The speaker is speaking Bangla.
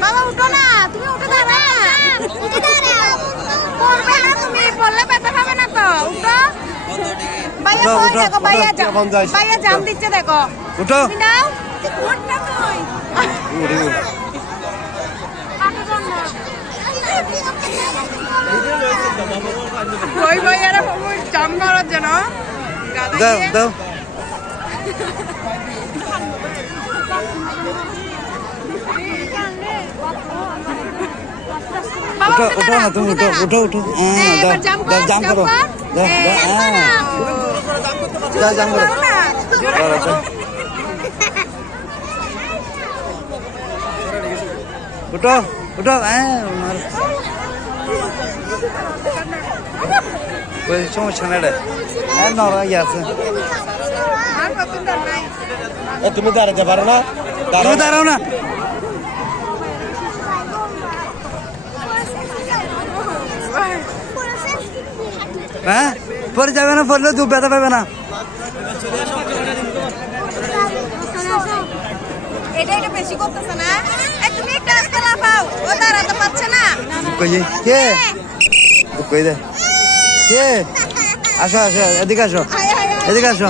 বাবা উঠো না তুমি উঠে। দাঁড়া উঠে দাঁড়া পড়বে না তুমি পড়লে ব্যথা পাবে না তো উঠো ভাইয়া কই দেখো ভাইয়া জাম ভাইয়া জাম দিচ্ছে দেখো উঠো। নাও উঠ। তুই ওই ভাইয়ারা ওই জাম করার জন্য গাদা দাও দিয়ে- দাও বাবা, উঠো উঠে উঠো দাঁড়া, না তুমি উঠে উঠো দাঁড়া। উঠো উঠো হ্যাঁ এই, দাও এবার জাম্প দাও কর, জাম জাম্প করো কর। দাও এই, দাও এবার হ্যাঁ না। দাও জাম করো দাও না, জোরে করো, করো। দাও। উঠো উঠো হ্যাঁ মার ওই সমস্যা নেই রে হ্যাঁ নরম ইয়ে আছে তুমি দাঁড়াতে পারো না। তুমি দাঁড়াও না। হ্যাঁ? পরে যাবে না পড়লে দু ব্যথা পাবে না। এটা এটা বেশি করতেছে না। তুমি একটা আস্তে লাফাও ও দাঁড়াতে পারছে না। কে? কই দে কে আসো আসো এদিকে আসো। এদিকে আসো